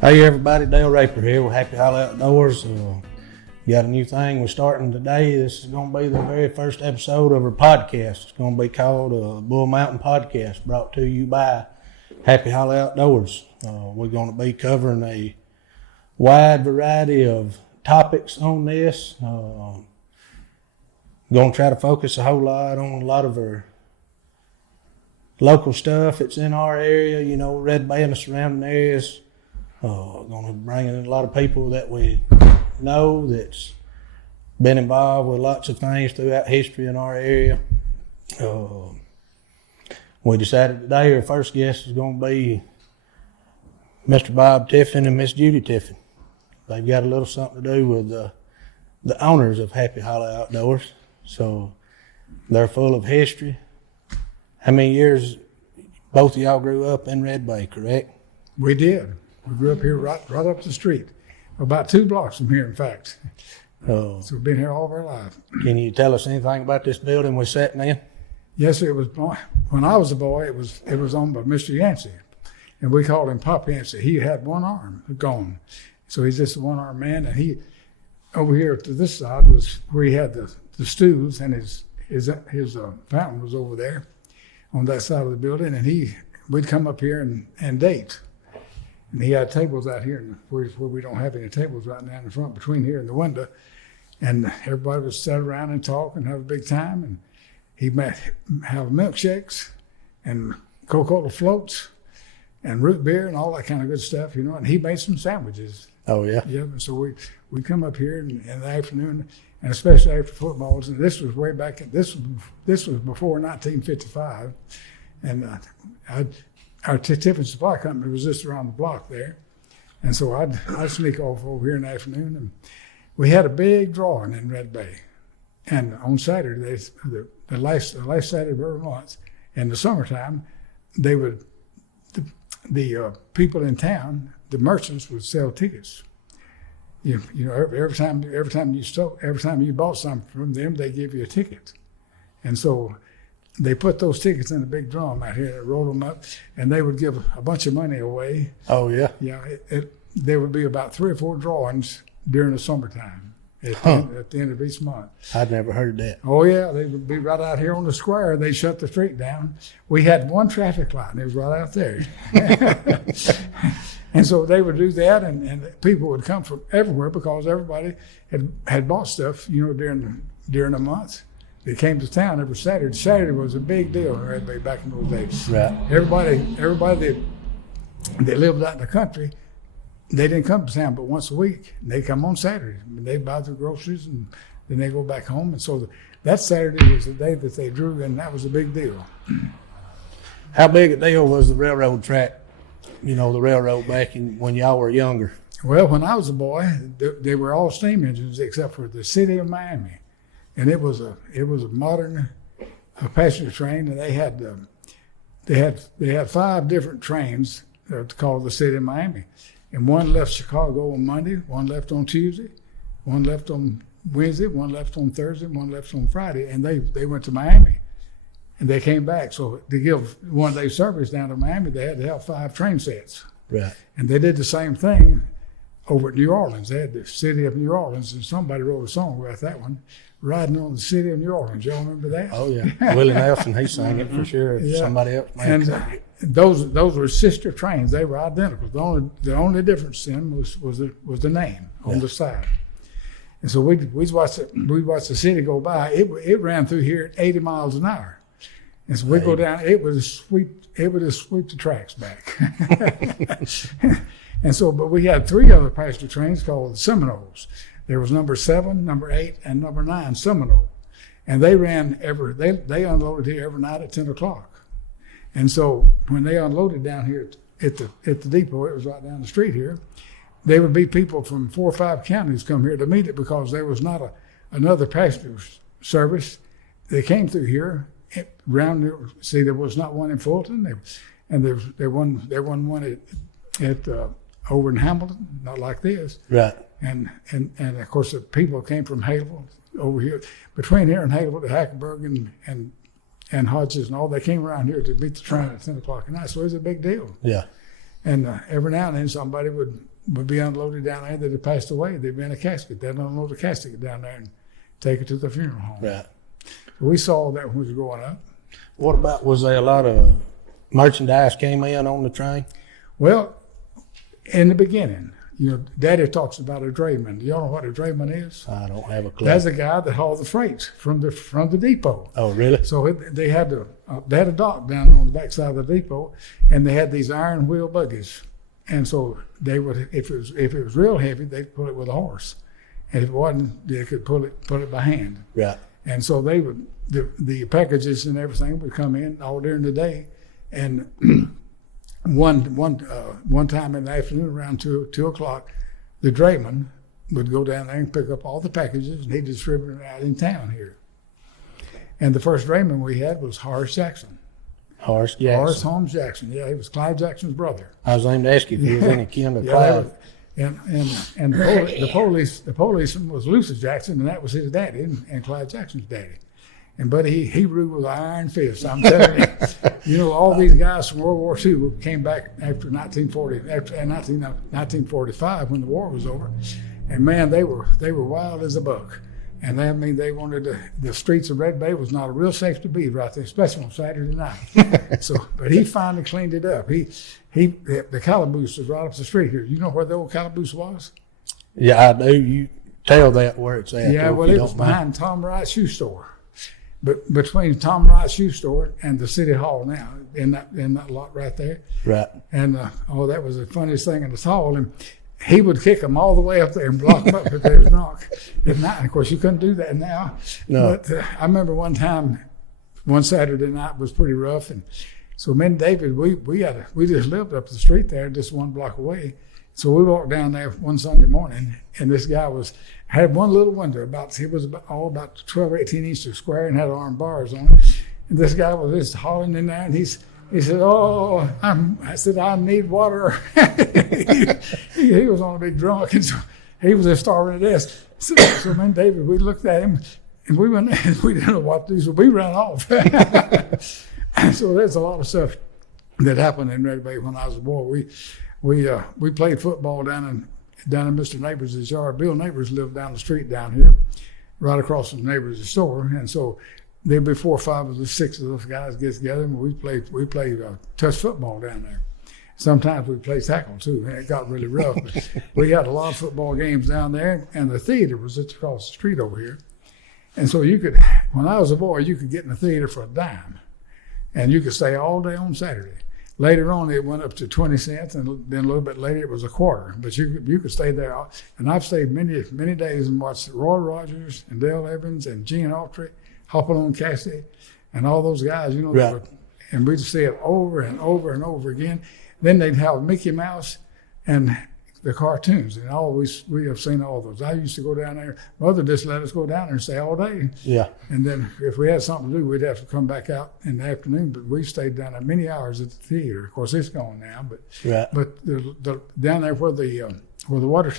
Hey everybody, Dale Raper here with Happy Hollow Outdoors. Got a new thing we're starting today. This is going to be the very first episode of our podcast. It's going to be called Bull Mountain Podcast, brought to you by Happy Hollow Outdoors. We're going to be covering a wide variety of topics on this. Going to try to focus a whole lot on a lot of our local stuff that's in our area, you know, Red Bay and the surrounding areas. Going to bring in a lot of people that we know that's been involved with lots of things throughout history in our area. We decided today our first guest is going to be Mr. Bob Tiffin and Miss Judy Tiffin. They've got a little something to do with the owners of Happy Hollow Outdoors. So they're full of history. How many years both of y'all grew up in Red Bay, correct? We did. We grew up here right up the street, about 2 blocks from here, in fact. So we've been here all of our life. Can you tell us anything about this building we're sitting in? Yes, it was. When I was a boy, it was owned by Mr. Yancey, and we called him Pop Yancey. He had one arm gone, so he's just a one-armed man. And he, over here to this side, was where he had the stools, and his fountain was over there on that side of the building. And we'd come up here and date. And he had tables out here where we don't have any tables right now in the front between here and the window. And everybody would sit around and talk and have a big time. And he'd have milkshakes and Coca-Cola floats and root beer and all that kind of good stuff, you know. And he made some sandwiches. Oh, yeah? Yeah, and so we come up here in the afternoon, and especially after footballs. And this was way back, this was before 1955. And our Tiffin Supply Company was just around the block there. And so I'd sneak off over here in the afternoon. And we had a big drawing in Red Bay. And on Saturdays, the last Saturday of every month, in the summertime, the people in town, the merchants would sell tickets. You know, every time you bought something from them, they give you a ticket. And so they put those tickets in a big drum out here and roll them up, and they would give a bunch of money away. Oh, yeah? Yeah, there would be about 3 or 4 drawings during the summertime at the end of each month. I'd never heard that. Oh, yeah, they would be right out here on the square. They shut the street down. We had one traffic light, and it was right out there. And so they would do that, and people would come from everywhere because everybody had bought stuff, you know, during the month. They came to town every Saturday. Saturday was a big deal in Red Bay back in those days. Right. Everybody that lived out in the country, they didn't come to town but once a week. And they come on Saturday. They buy their groceries and then they go back home. And so that Saturday was the day that they drew, and that was a big deal. How big a deal was the railroad track? You know, the railroad back when y'all were younger. Well, when I was a boy, they were all steam engines except for the city of Miami. And it was a modern passenger train, and they had 5 different trains called the city of Miami, and one left Chicago on Monday, one left on Tuesday, one left on Wednesday, one left on Thursday, one left on Friday, and they went to Miami, and they came back. So to give one-day service down to Miami, they had to have 5 train sets. Right. And they did the same thing over at New Orleans. They had the city of New Orleans, and somebody wrote a song about that one. Riding on the city of New Orleans. Y'all remember that? Oh, yeah. Willie Nelson, he sang it for sure. Yeah. Somebody else made it. And those were sister trains. They were identical. The only difference in was the name on the side. And so we'd watch the city go by. It ran through here at 80 miles an hour. And so we'd go down, it would just sweep the tracks back. And so, but we had 3 other passenger trains called the Seminoles. There was number 7, number 8, and number 9 Seminole, and they ran they unloaded here every night at 10 o'clock. And so when they unloaded down here at the depot, it was right down the street here. There would be people from 4 or 5 counties come here to meet it because there was not another passenger service. They came through here around there. See, there was not one in Fulton, and there wasn't one at over in Hamilton, not like this. Right. And of course the people came from Haleville over here, between here and Haleville to Hackenberg and Hodges and all. They came around here to meet the train at 10 o'clock at night, so it was a big deal. Yeah. And every now and then somebody would be unloaded down there that had passed away. They'd be in a casket. They'd unload the casket down there and take it to the funeral home. Right. We saw that when we was growing up. What about, was there a lot of merchandise came in on the train? Well, in the beginning, Daddy talks about a drayman. Do y'all know what a drayman is? I don't have a clue. That's a guy that hauled the freights from the depot. Oh, really? So they had a dock down on the backside of the depot, and they had these iron wheel buggies. And so they would, if it was real heavy, they'd pull it with a horse, and if it wasn't, they could pull it by hand. Right. And so they would, the packages and everything would come in all during the day, and one time in the afternoon around 2 o'clock, the drayman would go down there and pick up all the packages, and he'd distribute them out in town here. And the first drayman we had was Horace Jackson. Horace Jackson. Horace Holmes Jackson. Yeah, he was Clive Jackson's brother. I was aimed to ask you if he was any kin to Yeah, Clive. and the policeman was Lucius Jackson, and that was his daddy, and Clive Jackson's daddy. And buddy, he ruled with an iron fist. I'm telling you, all these guys from World War II came back after 1945 when the war was over, and man, they were wild as a buck. And that mean they wanted the streets of Red Bay was not a real safe to be right there, especially on Saturday night. But he finally cleaned it up. The calaboose was right up the street here. You know where the old calaboose was? Yeah, I do. You tell that where it's at. Yeah, though, well, if you it was don't mind. behind Tom Wright's shoe store. But between Tom Wright's shoe store and the city hall now, in that lot right there. Right. And that was the funniest thing in the hall. And he would kick them all the way up there and block them up if they was drunk at night. Of course, you couldn't do that now. No. But I remember one Saturday night was pretty rough, and so me and David, we just lived up the street there, just 1 block away. So we walked down there one Sunday morning, and this guy had one little window about 12 or 18 inches square and had armed bars on it. And this guy was just hauling in there, and he said, "Oh, I said, I need water." he was on a big drunk, and so he was just starving to death. So me and David, we looked at him, and we went, and we didn't know what to do, so we ran off. So there's a lot of stuff that happened in Red Bay when I was a boy. We played football down in Mr. Neighbors' yard. Bill Neighbors lived down the street down here, right across from Neighbors' store, and so there'd be 4 or 5 of the 6 of those guys get together, and we played touch football down there. Sometimes we played tackle too, and it got really rough. But we had a lot of football games down there, and the theater was just across the street over here. And so when I was a boy, you could get in the theater for a dime, and you could stay all day on Saturday. Later on, it went up to 20 cents, and then a little bit later, it was a quarter. But you could stay there, and I've stayed many days and watched Roy Rogers and Dale Evans and Gene Autry, Hopalong Cassidy, and all those guys. Right. And we'd see it over and over and over again. Then they'd have Mickey Mouse and the cartoons, and we have seen all those. I used to go down there. Mother just let us go down there and stay all day. Yeah. And then if we had something to do, we'd have to come back out in the afternoon. But we stayed down there many hours at the theater. Of course, it's gone now. But down there where the water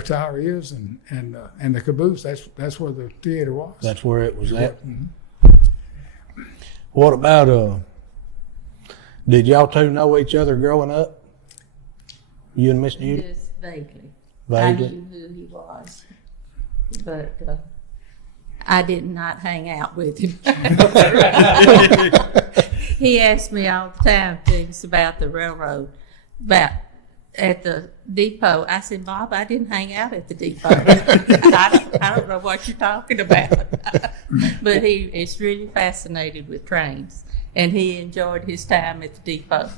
tower is and the caboose, that's where the theater was. That's where it was at. Mm-hmm. What about did y'all two know each other growing up? You and Miss Judy? Just vaguely. Vaguely? I knew who he was, but I did not hang out with him. He asked me all the time things about the railroad, at the depot. I said, "Bob, I didn't hang out at the depot. I don't know what you're talking about." But he is really fascinated with trains, and he enjoyed his time at the depot.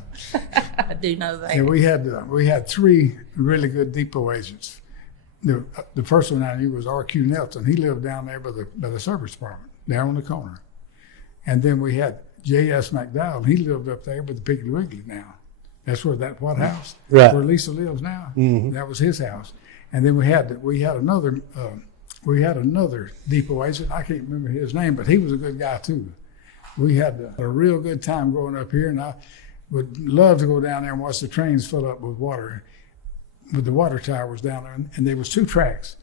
I do know that. And we had 3 really good depot agents. The first one I knew was R.Q. Nelson. He lived down there by the service department, down on the corner. And then we had J.S. McDowell. He lived up there with the Piggly Wiggly now. That's where that White House, right, where Lisa lives now. Mm-hmm. That was his house. And then we had another depot agent. I can't remember his name, but he was a good guy too. We had a real good time growing up here, and I would love to go down there and watch the trains fill up with water. But the water tower was down there, and there was 2 tracks,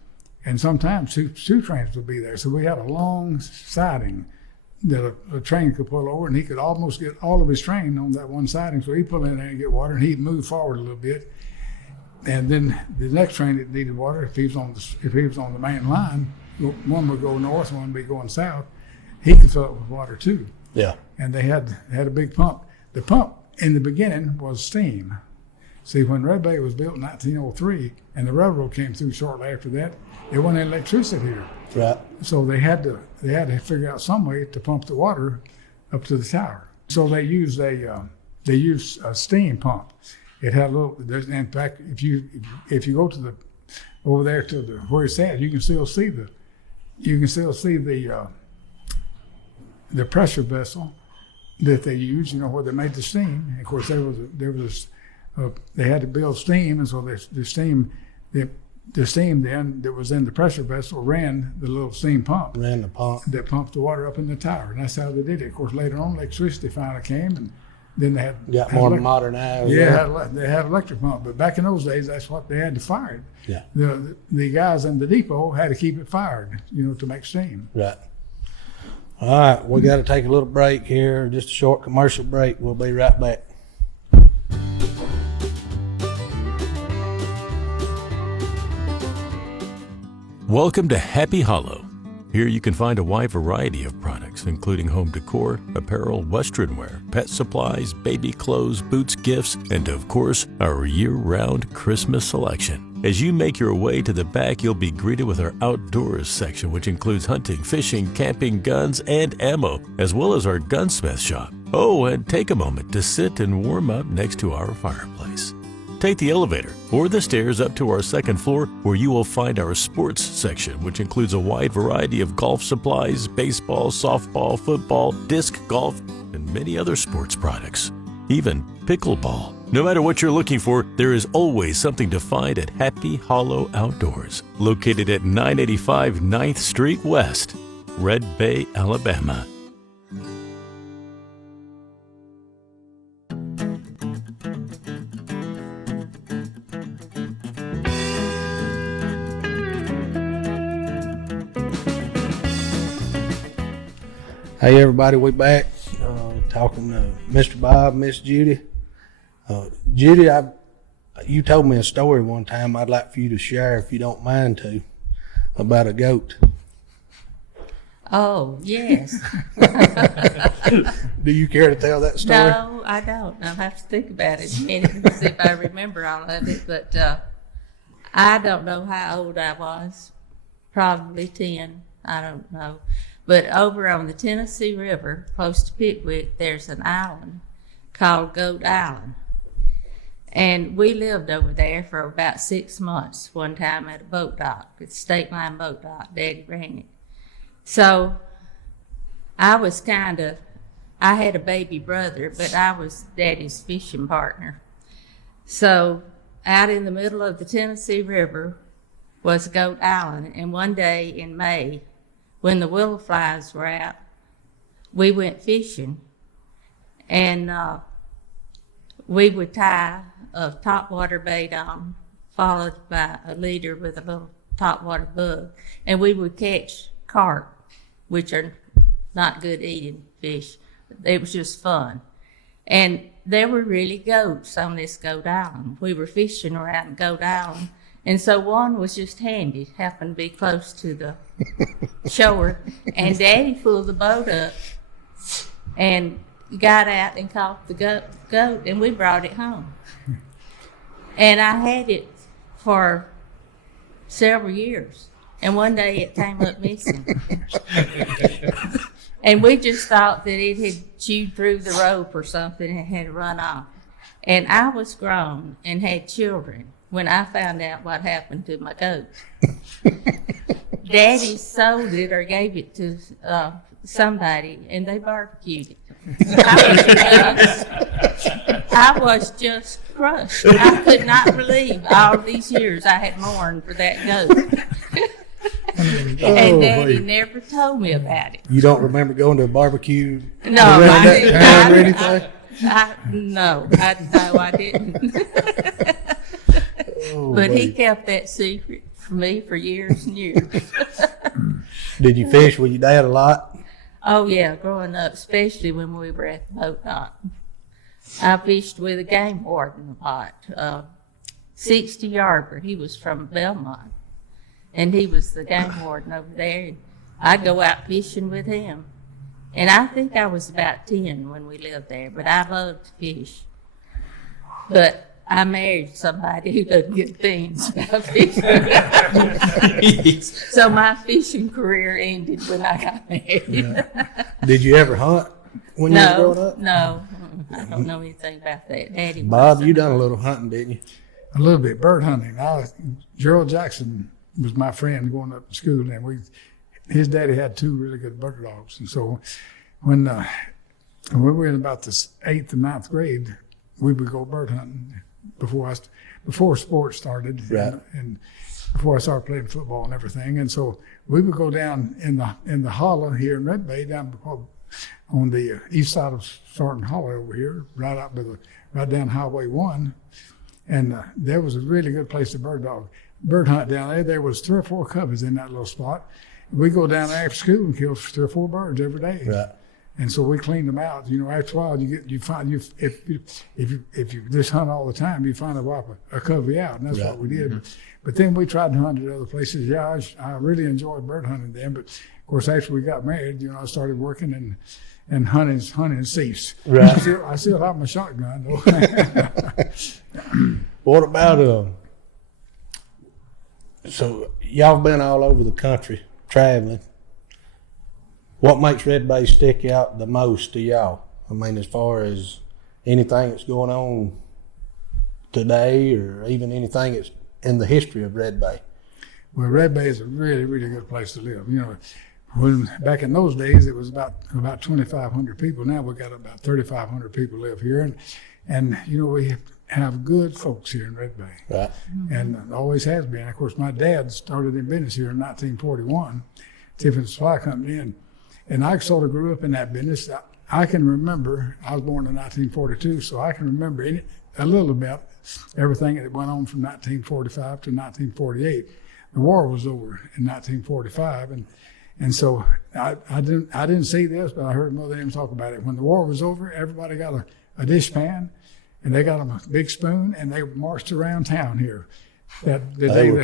and sometimes two trains would be there. So we had a long siding that a train could pull over, and he could almost get all of his train on that one siding. So he'd pull in there and get water, and he'd move forward a little bit. And then the next train that needed water, if he was on the main line, one would go north, one would be going south. He could fill it with water too. Yeah. And they had a big pump. The pump in the beginning was steam. See, when Red Bay was built in 1903, and the railroad came through shortly after that, there wasn't any electricity here. Right. So they had to figure out some way to pump the water up to the tower. So they used a steam pump. It had a little. In fact, if you go to over there to where it's at, you can still see the pressure vessel that they used. You know, where they made the steam. And of course, they had to build steam, and so the steam then that was in the pressure vessel ran the little steam pump. Ran the pump. That pumped the water up in the tower, and that's how they did it. Of course, later on, electricity finally came, and then they got more modernized. Yeah, they had electric pump, but back in those days, that's what they had to fire it. Yeah. The guys in the depot had to keep it fired, to make steam. Right. All right, we got to take a little break here, just a short commercial break. We'll be right back. Welcome to Happy Hollow. Here you can find a wide variety of products, including home decor, apparel, western wear, pet supplies, baby clothes, boots, gifts, and of course, our year-round Christmas selection. As you make your way to the back, you'll be greeted with our outdoors section, which includes hunting, fishing, camping, guns, and ammo, as well as our gunsmith shop. Oh, and take a moment to sit and warm up next to our fireplace. Take the elevator or the stairs up to our second floor, where you will find our sports section, which includes a wide variety of golf supplies, baseball, softball, football, disc golf, and many other sports products, even pickleball. No matter what you're looking for, there is always something to find at Happy Hollow Outdoors, located at 985 9th Street West, Red Bay, Alabama. Hey everybody, we back talking to Mr. Bob, Miss Judy. Judy, you told me a story one time I'd like for you to share, if you don't mind to, about a goat. Oh, yes. Do you care to tell that story? No, I don't. I'll have to think about it a minute and see if I remember all of it. But I don't know how old I was. Probably 10. I don't know. But over on the Tennessee River, close to Pickwick, there's an island called Goat Island. And we lived over there for about 6 months one time at a boat dock, at the State Line boat dock. Daddy ran it. So I had a baby brother, but I was Daddy's fishing partner. So out in the middle of the Tennessee River was Goat Island. And one day in May, when the willow flies were out, we went fishing, and we would tie a topwater bait on, followed by a leader with a little topwater bug, and we would catch carp, which are not good eating fish. It was just fun. And there were really goats on this Goat Island. We were fishing around Goat Island, and so one was just handy, happened to be close to the shore, and Daddy pulled the boat up and got out and caught the goat, and we brought it home. And I had it for several years, and one day it came up missing. And we just thought that it had chewed through the rope or something and had run off. And I was grown and had children when I found out what happened to my goat. Daddy sold it or gave it to somebody, and they barbecued it. I was just crushed. I could not believe all these years I had mourned for that goat. And Daddy never told me about it. You don't remember going to a barbecue? No, I didn't. Or anything? No, I didn't. But he kept that secret from me for years and years. Did you fish with your dad a lot? Oh, yeah, growing up, especially when we were at the boat dock. I fished with a game warden a lot. 60-yarder, he was from Belmont, and he was the game warden over there. And I'd go out fishing with him. And I think I was about 10 when we lived there, but I loved to fish. But I married somebody who doesn't get things about fishing. So my fishing career ended when I got married. Yeah. Did you ever hunt when you were growing up? No. I don't know anything about that. Daddy was. Bob, you done a little hunting, didn't you? A little bit bird hunting. Gerald Jackson was my friend going up to school, and his daddy had 2 really good bird dogs. And so when we were in about the 8th and 9th grade, we would go bird hunting before sports started, right. and before I started playing football and everything. And so we would go down in the hollow here in Red Bay, down on the east side of Sarton Hollow over here, right down Highway 1. And there was a really good place to bird hunt down there. There was 3 or 4 coveys in that little spot. We go down there after school and kill 3 or 4 birds every day. Right. And so we cleaned them out. After a while, if you just hunt all the time, you find a covey out, and that's what we did. But then we tried to hunt at other places. Yeah, I really enjoyed bird hunting then. But of course, after we got married, I started working and hunting ceased. Right. I still have my shotgun though. What about so y'all been all over the country traveling. What makes Red Bay stick out the most to y'all? I mean, as far as anything that's going on today, or even anything that's in the history of Red Bay. Well, Red Bay is a really, really good place to live. When back in those days, it was about 2,500 people. Now we've got about 3,500 people live here, and we have good folks here in Red Bay, right? And always has been. Of course, my dad started in business here in 1941, Tiffin Supply Company, and I sort of grew up in that business. I can remember. I was born in 1942, so I can remember a little about everything that went on from 1945 to 1948. The war was over in 1945, and so I didn't see this, but I heard Mother Em talk about it. When the war was over, everybody got a dishpan, and they got them a big spoon, and they marched around town here. The day they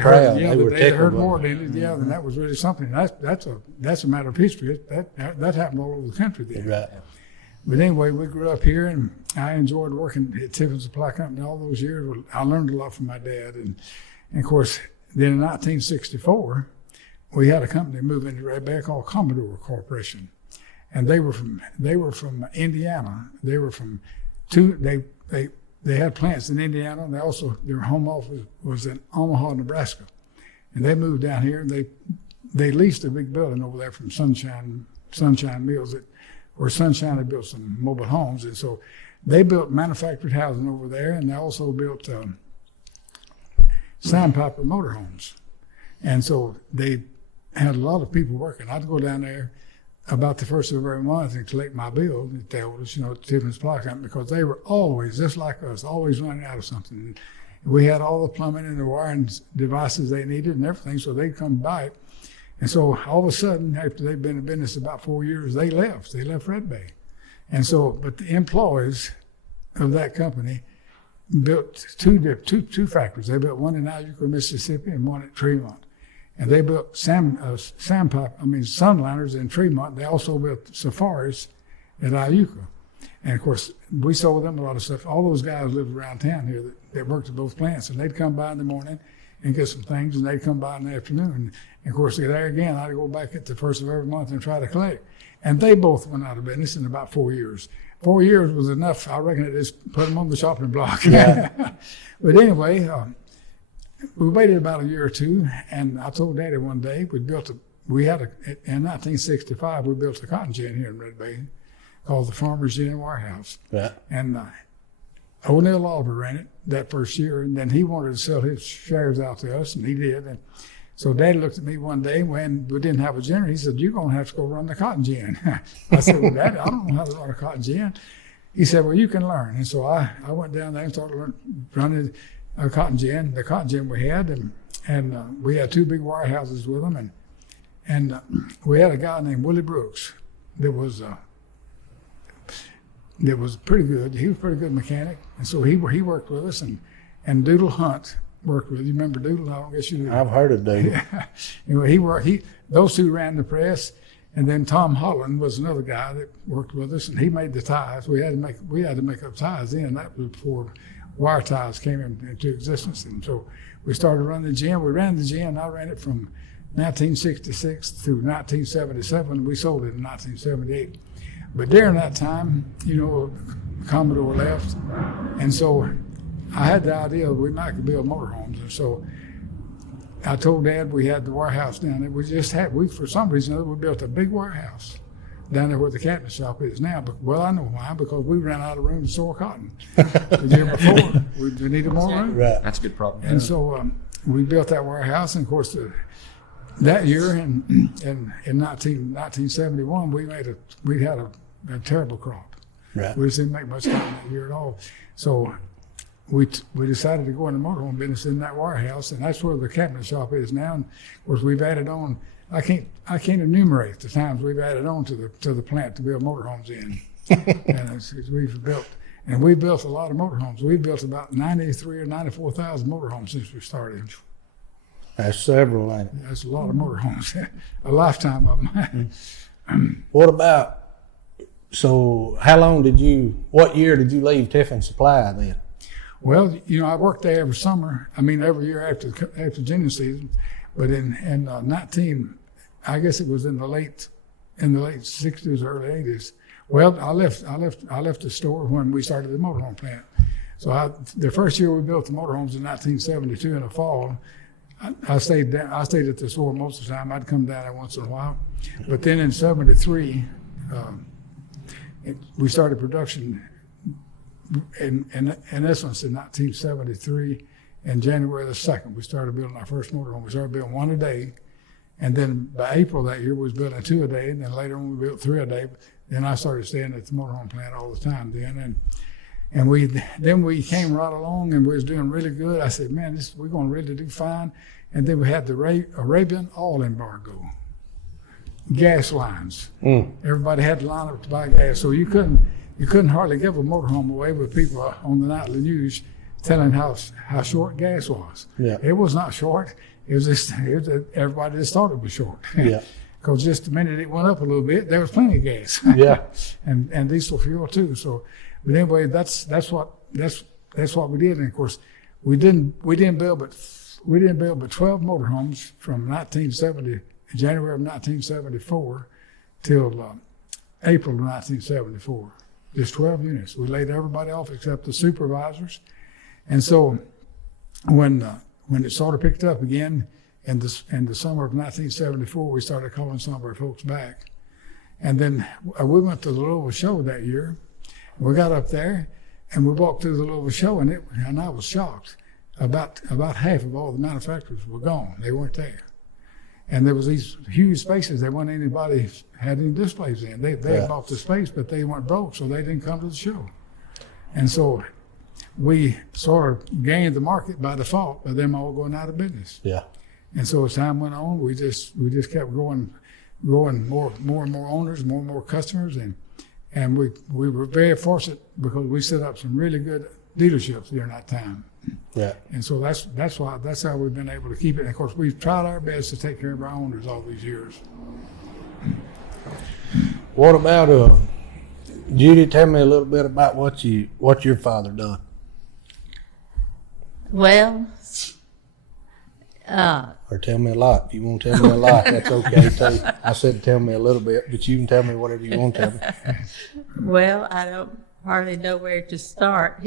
heard war, and that was really something. That's a matter of history. That happened all over the country then. Right. But anyway, we grew up here, and I enjoyed working at Tiffin Supply Company all those years. I learned a lot from my dad, and of course, then in 1964, we had a company move into Red Bay called Commodore Corporation, and they were from Indiana. They were from they had plants in Indiana, and their home office was in Omaha, Nebraska, and they moved down here. And they leased a big building over there from Sunshine Mills, where Sunshine had built some mobile homes, and so they built manufactured housing over there, and they also built sandpiper motorhomes, and so they had a lot of people working. I'd go down there about the first of every month and collect my bill that they owed us, Tiffin Supply Company, because they were always, just like us, always running out of something. And we had all the plumbing and the wiring devices they needed and everything, so they'd come by it. And so all of a sudden, after they'd been in business about 4 years, they left. They left Red Bay. And so, but the employees of that company built two factories. They built one in Iuka, Mississippi, and one at Tremont. And they built sunliners in Tremont. They also built safaris at Iuka. And of course, we sold them a lot of stuff. All those guys lived around town here that worked at both plants, and they'd come by in the morning and get some things, and they'd come by in the afternoon. And of course, there again, I'd go back at the first of every month and try to collect. And they both went out of business in about 4 years. 4 years was enough. I reckon it just put them on the chopping block. Yeah. But anyway, we waited about a year or two, and I told Daddy one day in 1965, we built a cotton gin here in Red Bay called the Farmer's Gin and Warehouse. Yeah. And O'Neill Oliver ran it that first year, and then he wanted to sell his shares out to us, and he did. And so Daddy looked at me one day when we didn't have a gin. He said, "You're going to have to go run the cotton gin." I said, "Well, Daddy, I don't know how to run a cotton gin." He said, "Well, you can learn." And so I went down there and started running a cotton gin, the cotton gin we had, and we had 2 big warehouses with them, and we had a guy named Willie Brooks, that was pretty good. He was a pretty good mechanic, and so he worked with us, and Doodle Hunt worked with. You remember Doodle? I guess you do. I've heard of Doodle. Anyway, those two ran the press, and then Tom Holland was another guy that worked with us, and he made the ties. We had to make up ties then. That was before wire ties came into existence, and so we started running the gym. We ran the gym. I ran it from 1966 through 1977. We sold it in 1978. But during that time, Commodore left, and so I had the idea we might could build motorhomes. And so I told Dad we had the warehouse down there. We for some reason or other, we built a big warehouse down there where the cabinet shop is now. But, well, I know why, because we ran out of room to store cotton. The year before, we needed more room. Right. That's a good problem. And so we built that warehouse, and of course, that year in 1971, we had a terrible crop. Right. We just didn't make much cotton that year at all. So we decided to go in the motorhome business in that warehouse, and that's where the cabinet shop is now. And of course, we've added on. I can't enumerate the times we've added on to the plant to build motorhomes in. And we built a lot of motorhomes. We built about 93 or 94,000 motorhomes since we started. That's several, ain't it? That's a lot of motorhomes, a lifetime of them. What about? So, what year did you leave Tiffin Supply then? Well, I worked there every summer. Every year after ginning season. But in 19, I guess it was in the late 60s, early 80s. Well, I left the store when we started the motorhome plant. So the first year we built the motorhomes in 1972 in the fall, I stayed at the store most of the time. I'd come down there once in a while. But then in 73, we started production in essence in 1973. And January the 2nd, we started building our first motorhome. We started building one a day. And then by April that year, we was building 2 a day. And then later on, we built 3 a day. Then I started staying at the motorhome plant all the time then. And we came right along, and we was doing really good. I said, man, we're going to really do fine. And then we had the Arabian oil embargo, gas lines. Everybody had to line up to buy gas. So you couldn't hardly give a motorhome away with people on the nightly news telling how short gas was. Yeah. It was not short. It was everybody just thought it was short. Yeah. Because just the minute it went up a little bit, there was plenty of gas. Yeah. and diesel fuel too. So, but anyway, that's what we did. And of course, we didn't build but 12 motorhomes from January of 1974 till April of 1974. Just 12 units. We laid everybody off except the supervisors. And so when it sort of picked up again in the summer of 1974, we started calling some of our folks back. And then we went to the Louisville show that year. We got up there and we walked through the Louisville show, and I was shocked. About half of all the manufacturers were gone. They weren't there. And there was these huge spaces. There wasn't anybody had any displays in. They had bought the space, but they weren't broke, so they didn't come to the show. And so we sort of gained the market by default by them all going out of business. Yeah. And so as time went on, we just kept growing more and more owners, more and more customers, and we were very fortunate because we set up some really good dealerships during that time. Yeah. And so that's how we've been able to keep it. And of course, we've tried our best to take care of our owners all these years. What about Judy? Tell me a little bit about what your father done. Well, Or tell me a lot. If you want to tell me a lot, that's okay too. I said tell me a little bit, but you can tell me whatever you want to tell me. well, I don't hardly know where to start.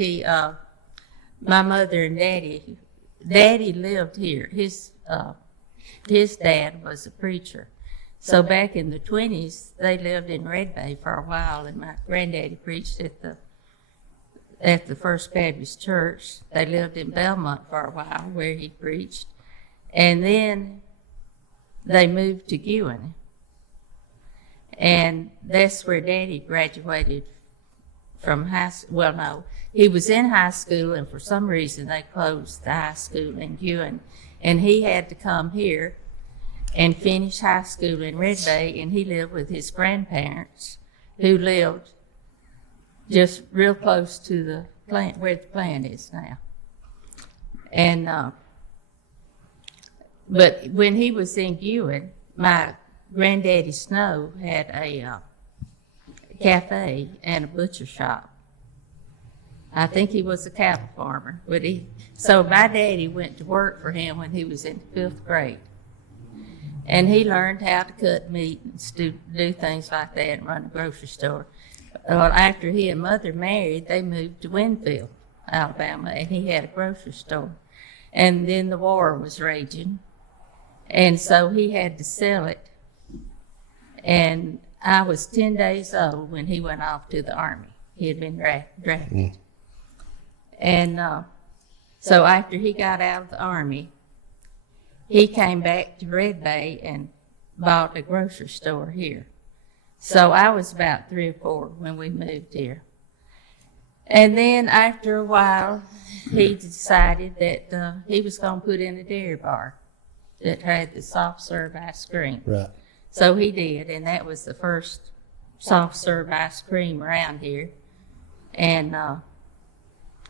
My mother and Daddy lived here. His dad was a preacher. So back in the 20s, they lived in Red Bay for a while, and my granddaddy preached at the First Baptist Church. They lived in Belmont for a while, where he preached. And then they moved to Gewen. And that's where Daddy graduated from high school. Well, no, he was in high school, and for some reason they closed the high school in Gewen. And he had to come here. and finished high school in Red Bay, and he lived with his grandparents, who lived just real close to the plant, where the plant is now. And but when he was in Buin, my granddaddy Snow had a cafe and a butcher shop. I think he was a cattle farmer, but so my daddy went to work for him when he was in 5th grade. And he learned how to cut meat and do things like that and run a grocery store. Well, after he and Mother married, they moved to Winfield, Alabama, and he had a grocery store. And then the war was raging, and so he had to sell it. And I was 10 days old when he went off to the Army. He had been drafted. And so after he got out of the Army, he came back to Red Bay and bought a grocery store here. So I was about 3 or 4 when we moved here. And then after a while, he decided that he was going to put in a dairy bar that had the soft serve ice cream. Right. So he did, and that was the first soft serve ice cream around here. And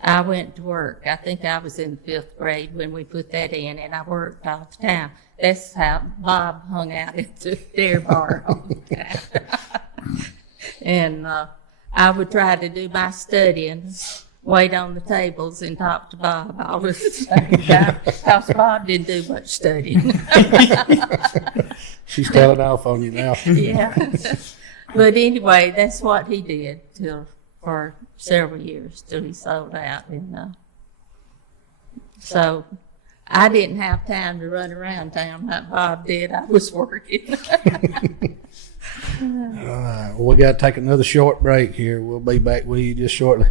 I went to work. I think I was in the 5th grade when we put that in, and I worked all the time. That's how Bob hung out at the dairy bar all the time. And I would try to do my studying, wait on the tables and talk to Bob all the same time, because Bob didn't do much studying. She's telling off on you now. Yeah. But anyway, that's what he did for several years till he sold out. And so I didn't have time to run around town like Bob did. I was working. All right, well, we got to take another short break here. We'll be back with you just shortly.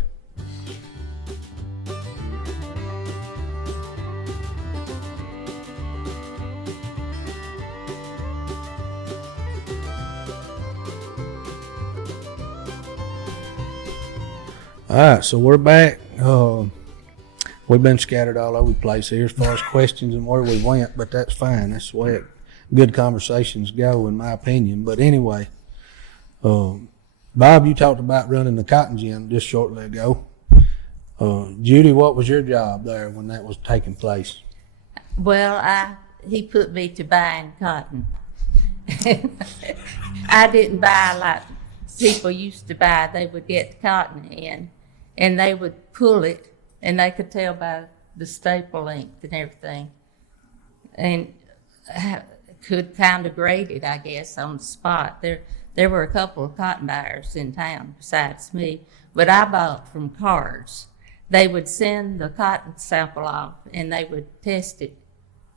All right, so we're back. We've been scattered all over the place here as far as questions and where we went, but that's fine. That's the way good conversations go, in my opinion. But anyway, Bob, you talked about running the cotton gin just shortly ago. Judy, what was your job there when that was taking place? Well, he put me to buying cotton. I didn't buy like people used to buy. They would get the cotton in, and they would pull it, and they could tell by the staple length and everything, and could kind of grade it, I guess, on the spot. There were a couple of cotton buyers in town besides me, but I bought from cards. They would send the cotton sample off, and they would test it.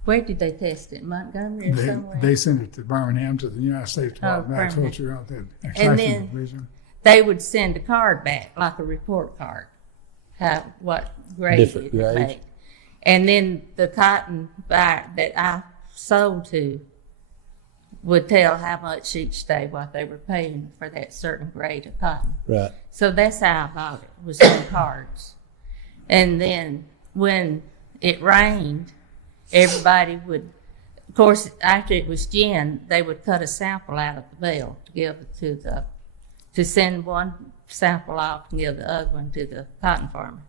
Where did they test it? Montgomery or somewhere? They sent it to Birmingham, to the United States Department of Agriculture out there. And then they would send a card back, like a report card, what grade Different it grades. made. And then the cotton buyer that I sold to would tell how much each day, what they were paying for that certain grade of cotton. Right. So that's how I bought it, was on cards. And then when it rained, everybody would, of course, after it was gin, they would cut a sample out of the bale to give it to send one sample off and give the other one to the cotton farmer.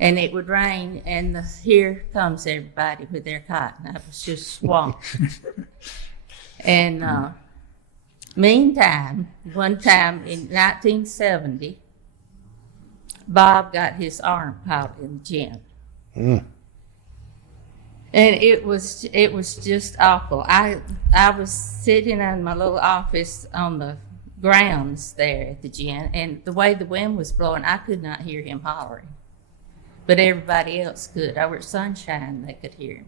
And it would rain, and here comes everybody with their cotton. I was just swamped. And meantime, one time in 1970, Bob got his arm caught in gin. And it was just awful. I was sitting in my little office on the grounds there at the gin, and the way the wind was blowing, I could not hear him hollering. But everybody else could. Over at Sunshine, they could hear him.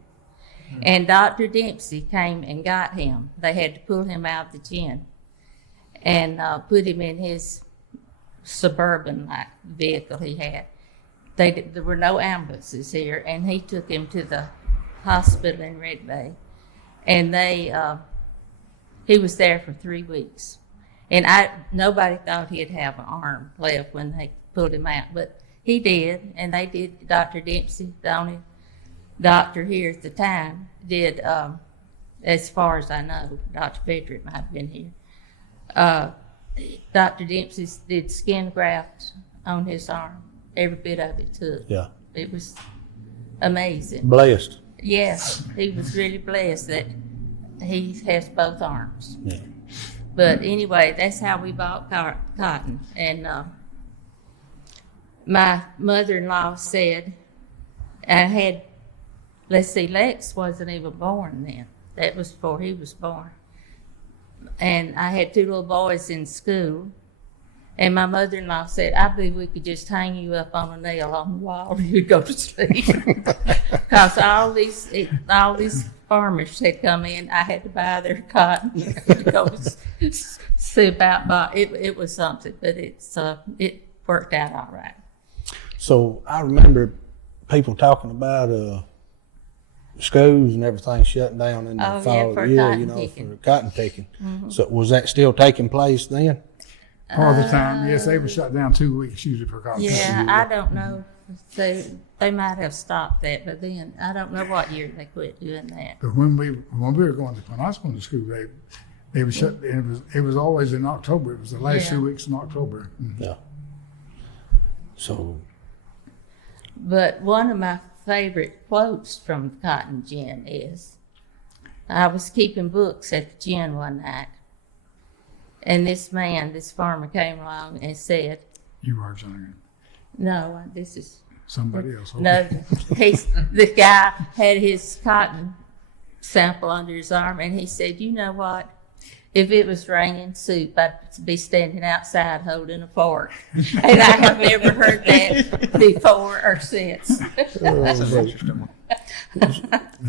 And Dr. Dempsey came and got him. They had to pull him out of the gin and put him in his suburban-like vehicle he had. There were no ambulances here, and he took him to the hospital in Red Bay. And he was there for 3 weeks. And nobody thought he'd have an arm left when they pulled him out, but he did, and they did. Dr. Dempsey, the only doctor here at the time, did as far as I know. Dr. Federick might have been here. Dr. Dempsey did skin grafts on his arm. Every bit of it took. Yeah. It was amazing. Blessed. Yes, he was really blessed that he has both arms. Yeah. But anyway, that's how we bought cotton. And my mother-in-law said, Lex wasn't even born then. That was before he was born. And I had 2 little boys in school. And my mother-in-law said, I believe we could just hang you up on a nail on the wall and you'd go to sleep. Because all these farmers had come in. I had to buy their cotton to go see about. It was something, but it worked out all right. So I remember people talking about schools and everything shutting down in the fall of the year, for cotton picking. Mm-hmm. So was that still taking place then? Part of the time, yes, they were shut down 2 weeks usually for cotton picking. Yeah, I don't know. They might have stopped that, but then I don't know what year they quit doing that. But when I was going to school, they were shut. It was always in October. It was the last 2 weeks in October. Mm-hmm. Yeah. So. But one of my favorite quotes from the cotton gin is, I was keeping books at the gin one night, and this farmer came along and said, "You are John." No, this is somebody else. Okay. No, the guy had his cotton sample under his arm, and he said, "You know what? If it was raining soup, I'd be standing outside holding a fork." And I have never heard that before or since. That's an interesting one.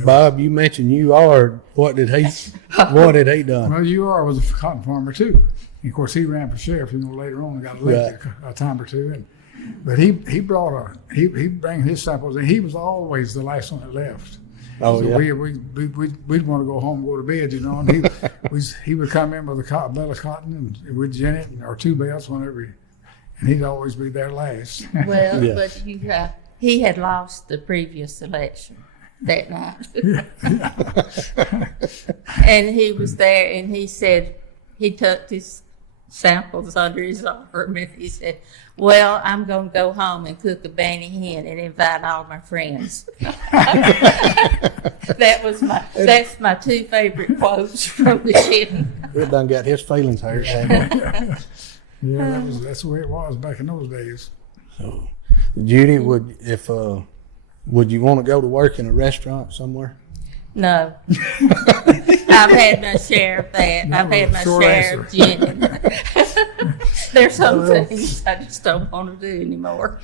Bob, you mentioned UR. What did he done? Well, UR was a cotton farmer too. And of course, he ran for sheriff. Later on, got elected a time or two. But he bring his samples, and he was always the last one that left. Oh, so yeah. we'd want to go home and go to bed, and he would come in with a bale of cotton, and we'd gin it, or 2 bales whenever, and he'd always be there last. Well, Yeah. but he had lost the previous election that night. And he was there, and he said he took his samples under his arm, and he said, "Well, I'm going to go home and cook a banny hen and invite all my friends." That's my 2 favorite quotes from the gin. It done got his feelings hurt. Hadn't it? Yeah, that's the way it was back in those days. So, Judy, would you want to go to work in a restaurant somewhere? No. I've had my share of that. I've had my Short share of gin. There's some Well. things I just don't want to do anymore.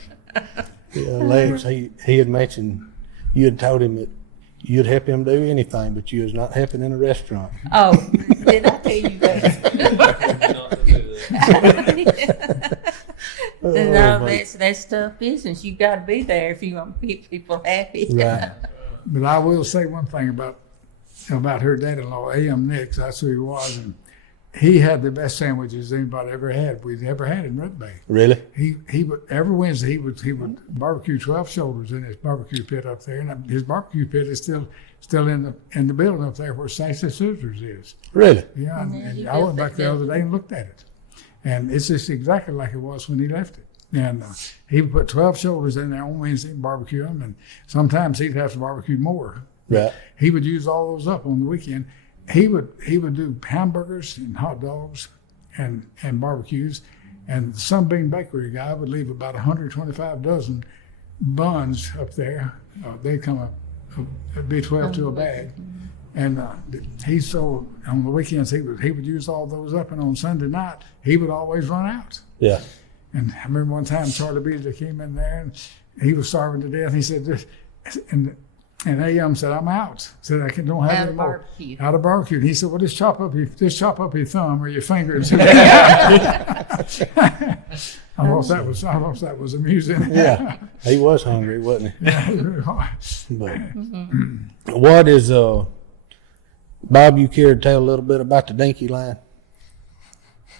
Yeah, Lex, he had mentioned you had told him that you'd help him do anything, but you was not helping in a restaurant. Oh, did I tell you that? No, that's tough business. You got to be there if you want to keep people happy. Right. But I will say one thing about her dad-in-law, A.M. Nix. That's who he was, and he had the best sandwiches anybody ever had. We'd ever had in Red Bay. Really? He would every Wednesday he would barbecue 12 shoulders in his barbecue pit up there, and his barbecue pit is still in the building up there where Sassy Scissors is. Really? Yeah, Yeah, and he I went built back that the other building. day and looked at it, and it's just exactly like it was when he left it. And he would put 12 shoulders in there on Wednesday and barbecue them, and sometimes he'd have to barbecue more. Right. He would use all those up on the weekend. He would do hamburgers and hot dogs and barbecues, and the Sunbeam Bakery guy would leave about 125 dozen buns up there. They'd come up, it'd be 12 to a bag. And he sold on the weekends. He would use all those up, and on Sunday night he would always run out. Yeah. And I remember one time Charlie Beasley came in there, and he was starving to death. He said, and A.M. said, "I'm out." Said, "I don't have Out any of more." barbecue. Out of barbecue. And he said, "Well, just chop up your thumb or your finger." And I thought that was amusing. Yeah. He was hungry, wasn't he? Yeah, it was really hard. But what is Bob? You care to tell a little bit about the Dinky line?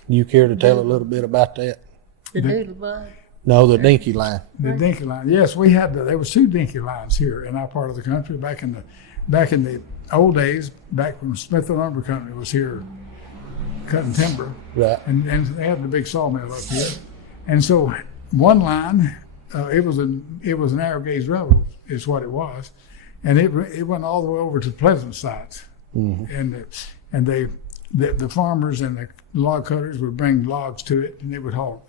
You care to tell a little bit about that? The doodle bug. No, the dinky line. The dinky line. Yes, we had. There was 2 dinky lines here in our part of the country back in the old days. Back when Smith Lumber Company was here cutting timber, Right. and they had the big sawmill up here. And so one line, it was an narrow gauge railroad, is what it was, and it went all the way over to Pleasant sites, and the farmers and the log cutters would bring logs to it, and it would haul.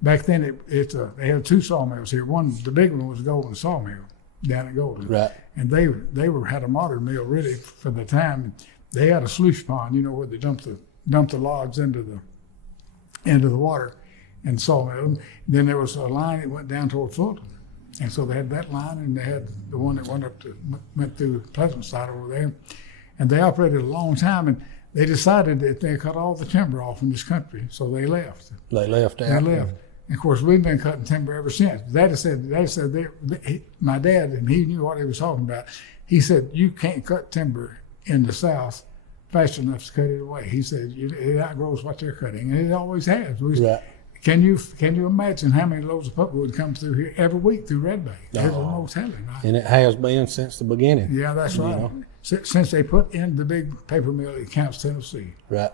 Back then, they had 2 sawmills here. The big one was Golden Sawmill down at Golden, Right. and they had a modern mill really for the time. They had a sluice pond, where they dumped the logs into the water and sawmill them. Then there was a line that went down toward Fulton, and so they had that line, and they had the one that went through Pleasant side over there, and they operated a long time, and they decided that they cut all the timber off in this country, so they left. They left out. They left. And of course, we've been cutting timber ever since. They said my dad, and he knew what he was talking about. He said, you can't cut timber in the South fast enough to cut it away. He said, it outgrows what they're cutting, and it always has. Right. Can you imagine how many loads of pulpwood come through here every week through Red Bay? There's no telling. Right? And it has been since the beginning. Yeah, that's right. Since they put in the big paper mill at Counts, Tennessee. Right.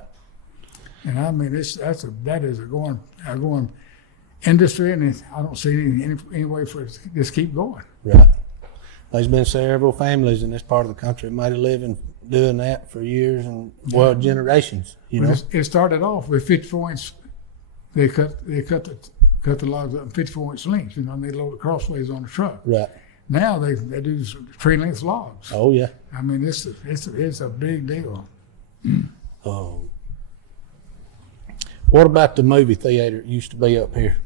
And I mean, that is a going industry, and I don't see any way for it to just keep going. Right. There's been several families in this part of the country that might have lived doing that for years and generations. It started off with 54-inch. They cut the logs up in 54-inch lengths, and they load it crossways on the truck. Right. Now they do tree-length logs. Oh yeah. I mean, it's a big deal. What about the movie theater that used to be up here?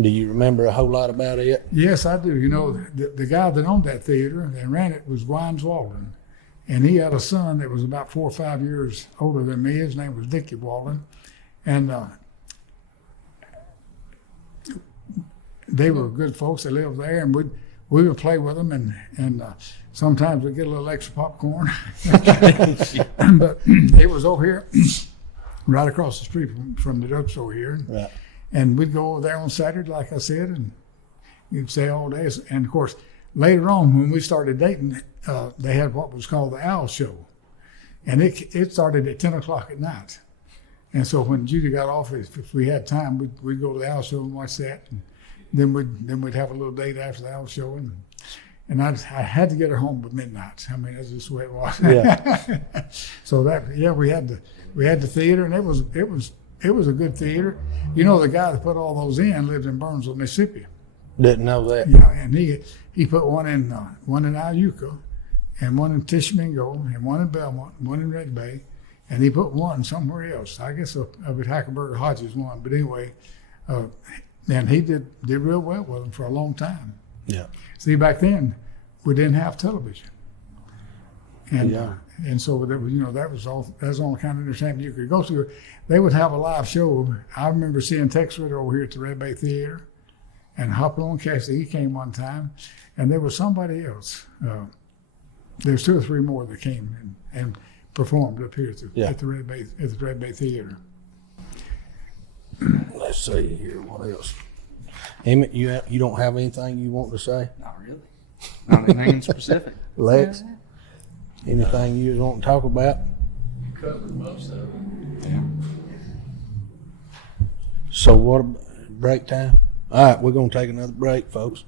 Do you remember a whole lot about it? Yes, I do. The guy that owned that theater and ran it was Wines Walden, and he had a son that was about 4 or 5 years older than me. His name was Dickie Walden, and they were good folks. They lived there, and we would play with them, and sometimes we'd get a little extra popcorn. But it was over here, right across the street from the drugstore here. Right. And we'd go over there on Saturday, like I said, and you'd stay all day. And of course, later on, when we started dating, they had what was called the Owl Show, and it started at 10 o'clock at night. And so when Judy got off, if we had time, we'd go to the Owl Show and watch that, and then we'd have a little date after the Owl Show, and I had to get her home by midnight. I mean, that's just the way it was. Yeah. So we had the theater, and it was a good theater. The guy that put all those in lived in Burnsville, Mississippi. Didn't know that. Yeah, and he put one in Iuka, and one in Tishomingo, and one in Belmont, and one in Red Bay, and he put one somewhere else. I guess up at Hackenberg Hodges one. But anyway, and he did real well with them for a long time. Yeah. See, back then we didn't have television, and Yeah. and so there was that was the only kind of entertainment you could go to. They would have a live show. I remember seeing Tex Ritter over here at the Red Bay Theater, and Hopalong Cassidy. He came one time, and there was somebody else. There's 2 or 3 more that came and performed up here at the Red Bay Theater. Let's see here. What else? Emmett, you don't have anything you want to say? Not really. Not anything specific. Lex, anything you want to talk about? Covered most of it. Yeah. So what? Break time? All right, we're gonna take another break, folks.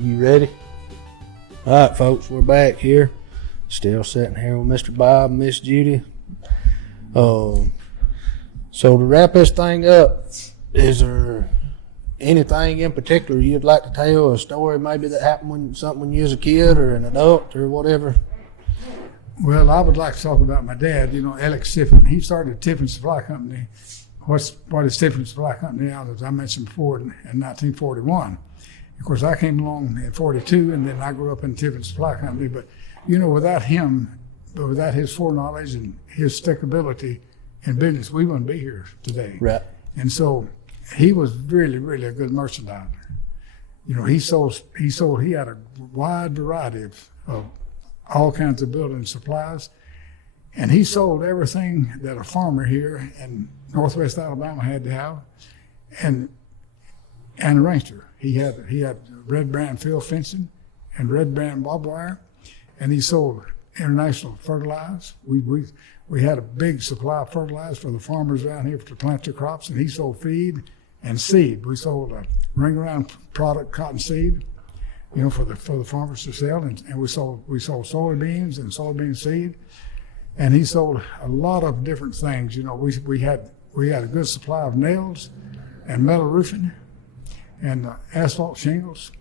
You ready? All right, folks, we're back here. Still sitting here with Mr. Bob and Miss Judy. So to wrap this thing up, is there anything in particular you'd like to tell? A story maybe that happened when you was a kid or an adult or whatever? Well, I would like to talk about my dad. Alex Tiffin. He started Tiffin Supply Company. What is Tiffin Supply Company now? As I mentioned before, in 1941. Of course, I came along in 42, and then I grew up in Tiffin Supply Company. But without him, but without his foreknowledge and his stickability in business, we wouldn't be here today. Right. And so he was really, really a good merchandiser. He had a wide variety of all kinds of building supplies. And he sold everything that a farmer here in Northwest Alabama had to have, and a rancher. He had red brand field fencing and red brand barbed wire, and he sold international fertilizer. We had a big supply of fertilizer for the farmers around here to plant their crops, and he sold feed and seed. We sold a ring around product, cotton seed, for the farmers to sell, and we sold soybeans and soybean seed. And he sold a lot of different things. We had a good supply of nails and metal roofing and asphalt shingles.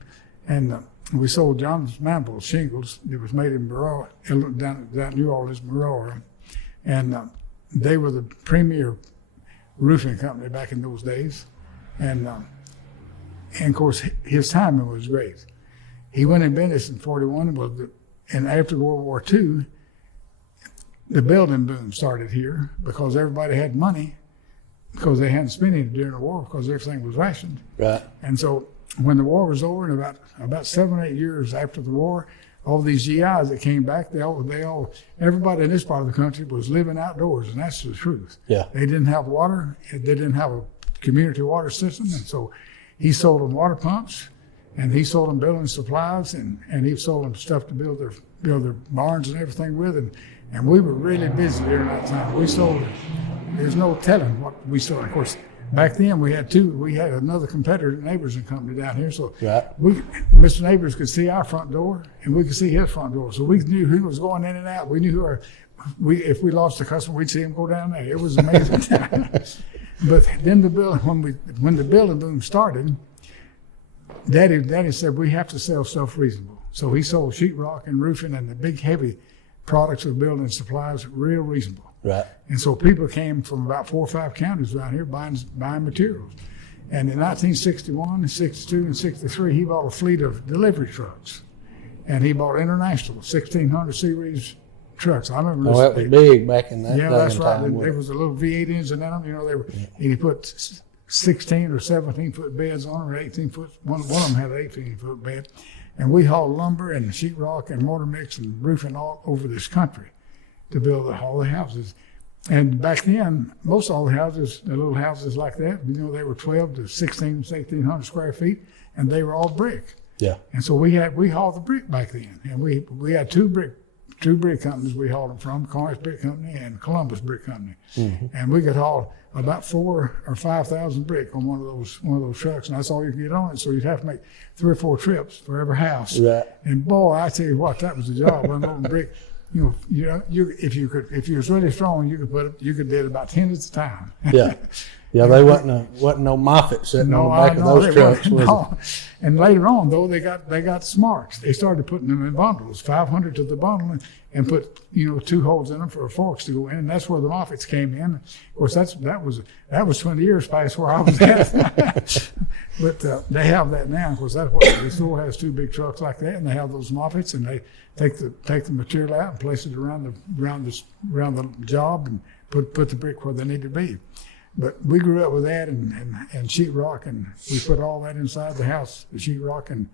And we sold John's Manville shingles. It was made in Monroe, down New Orleans, Monroe. And they were the premier roofing company back in those days. And of course, his timing was great. He went in business in 1941, and after World War II, the building boom started here because everybody had money because they hadn't spent any during the war because everything was rationed. Right. And so when the war was over, and about 7 or 8 years after the war, all these GIs that came back, everybody in this part of the country was living outdoors, and that's the truth. Yeah. They didn't have water. They didn't have a community water system, and so he sold them water pumps, and he sold them building supplies, and he sold them stuff to build their barns and everything with, and we were really busy during that time. We sold, there's no telling what we sold. Of course, back then we had another competitor, Neighbors and Company down here. So Right. Mr. Neighbors could see our front door and we could see his front door. So we knew who was going in and out. We knew if we lost a customer, we'd see him go down there. It was amazing. But then when the building boom started, Daddy said, we have to sell stuff reasonable. So he sold sheetrock and roofing and the big heavy products of building supplies real reasonable. Right. And so people came from about 4 or 5 counties around here buying materials. And in 1961, 62, and 63, he bought a fleet of delivery trucks. And he bought international 1600 series trucks. I remember this. Oh, that was big back in that Yeah, that's right. time. There was a little V8 engine in them. And he put 16 or 17 foot beds on them, or 18 foot. One of them had an 18 foot bed. And we hauled lumber and sheetrock and mortar mix and roofing all over this country to build all the houses. And back then, most all the houses, the little houses like that, they were 12 to 16, 1,600 square feet, and they were all brick. Yeah. And so we hauled the brick back then, and we had two brick companies we hauled them from, Cornish Brick Company and Columbus Brick Company. Mm-hmm. And we could haul about 4,000 or 5,000 brick on one of those trucks, and that's all you could get on it. So you'd have to make 3 or 4 trips for every house. Right. And boy, I tell you what, that was a job unloading brick. If you was really strong, you could do it about 10 at a time. Yeah. Yeah, they wasn't no Moffat sitting on the back of those trucks, was it? And later on, though, they got smart. They started putting them in bundles, 500 to the bundle, and put 2 holes in them for forks to go in, and that's where the Moffats came in. Of course, that was 20 years past where I was at. But they have that now. Of course, that's what the store has, 2 big trucks like that, and they have those Moffats, and they take the material out and place it around the job and put the brick where they need to be. But we grew up with that and sheetrock, and we put all that inside the house, the sheetrock and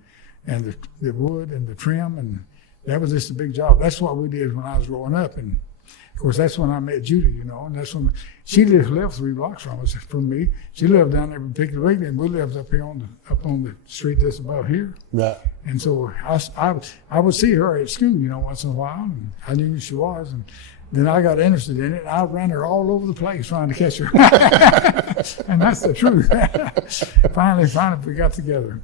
the wood and the trim, and that was just a big job. That's what we did when I was growing up, and of course that's when I met Judy, and that's when she lived 3 blocks from me. She lived down there in Piggly, and we lived up here on the street just above here. Right. And so I would see her at school, once in a while, and I knew who she was, and then I got interested in it. I ran her all over the place trying to catch her. And that's the truth. Finally, we got together.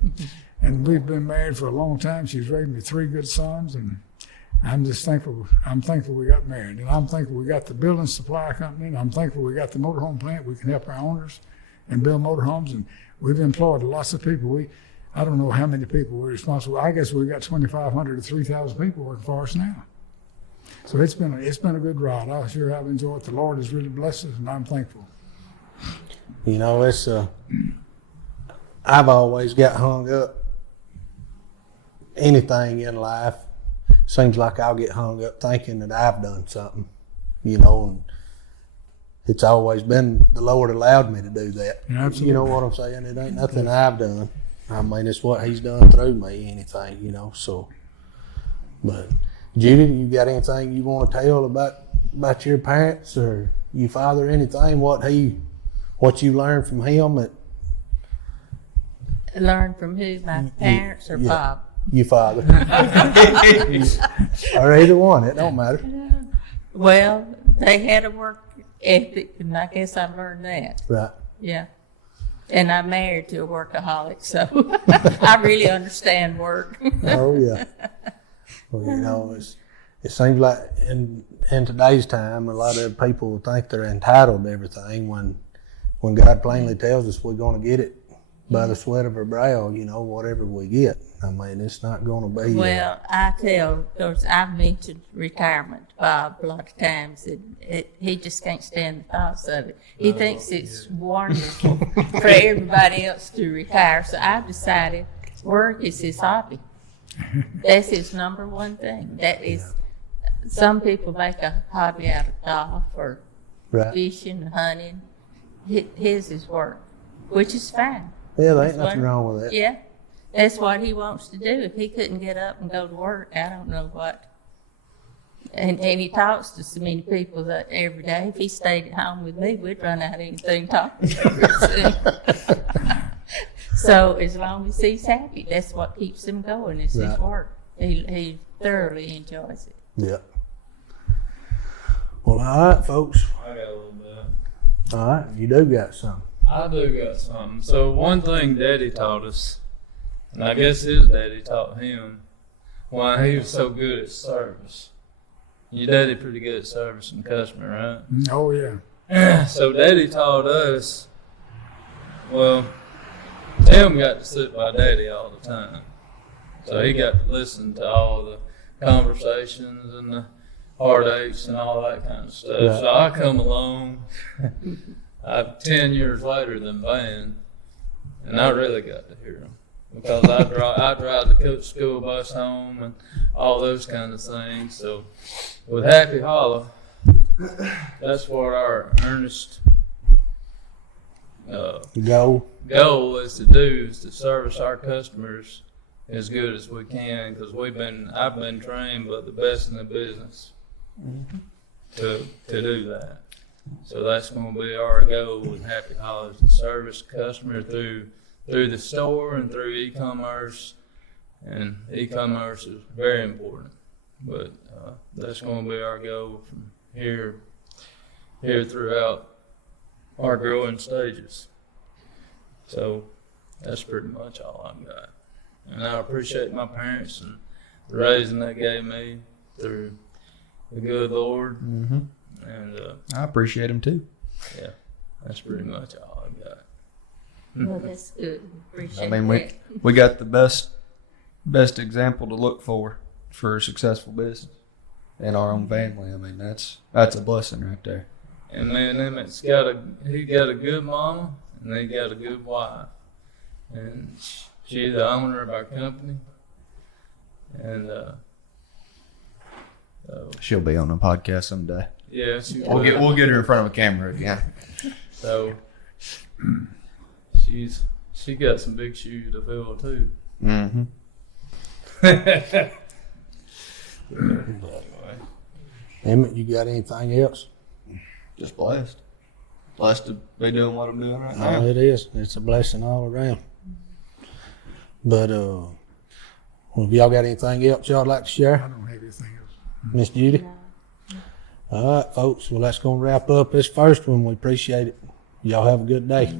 And we've been married for a long time. She's raised me 3 good sons, and I'm just thankful. I'm thankful we got married. And I'm thankful we got the building supply company. And I'm thankful we got the motorhome plant. We can help our owners and build motorhomes. And we've employed lots of people. I don't know how many people we're responsible. I guess we've got 2,500 to 3,000 people working for us now. So it's been a good ride. I sure have enjoyed it. The Lord has really blessed us, and I'm thankful. It's I've always got hung up anything in life. seems like I'll get hung up thinking that I've done something, you know, and it's always been the Lord allowed me to do that. Absolutely. You know what I'm saying? It ain't nothing I've done. I mean, it's what He's done through me, anything, you know, so. But, Judy, you got anything you want to tell about your parents or your father, anything, what you learned from him that Learn from who? My parents or yeah. Bob? your father? Or either one, it don't matter. Well, they had a work ethic, and I guess I learned that. Right. Yeah. And I'm married to a workaholic, so I really understand work. Oh, yeah. Well, you know, it seems like in today's time, a lot of people think they're entitled to everything when God plainly tells us we're going to get it by the sweat of our brow, you know, whatever we get. I mean, it's not going to be. Well, I tell, because I've mentioned retirement to Bob a lot of times, and he just can't stand the thoughts of it. He thinks it's wonderful for everybody else to retire. So I've decided work is his hobby. That's his number one thing. That is, some people make a hobby out of golf or Right. fishing, hunting. His is work, which is fine. Yeah, there ain't That's nothing what- wrong with that. Yeah, that's what he wants to do. If he couldn't get up and go to work, I don't know what. And he talks to so many people that every day. If he stayed at home with me, we'd run out of anything to talk to. So as long as he's happy, that's what keeps him going. It's his Right. work. He thoroughly enjoys it. Yeah. Well, all right, folks. I got a little bit. All right, you do got something. I do got something. So one thing Daddy taught us, and I guess his daddy taught him, why he was so good at service. Your daddy pretty good at servicing customer, Oh, yeah. right? So Daddy taught us, well, Tim got to sit by Daddy all the time. So he got to listen to all the conversations and the heartaches and all that kind of stuff. Right. So I come along, I'm 10 years later than Van, and I really got to hear him. Because I drive the coach school bus home and all those kind of things. So with Happy Hollow, that's what our earnest Go. goal is to do, is to service our customers as good as we can, because I've been trained by the best in the business to do that. So that's going to be our goal with Happy Hollows, to service the customer through the store and through e-commerce, and e-commerce is very important. But that's going to be our goal from here throughout our growing stages. So that's pretty much all I've got. And I appreciate my parents and the raising they gave me through the good Lord. Mm-hmm. And I appreciate him too. yeah, that's pretty much all I've got. Well, that's good. Appreciate I mean, that. we got the best example to look for a successful business in our own family. I mean, that's a blessing right there. And man, he got a good mama and he got a good wife. And she's the owner of our company. And so, She'll be on a podcast someday. yeah, she We'll get her in front of a camera again. So she got some big shoes to fill too. Mm-hmm. Anyway, Emmett, you got anything else? Just blessed to be doing what I'm doing right No, now. it is. It's a blessing all around. But well, if y'all got anything else y'all like to I share, don't have anything else. Miss Judy? All right, folks. Well, that's going to wrap up this first one. We appreciate it. Y'all have a good day.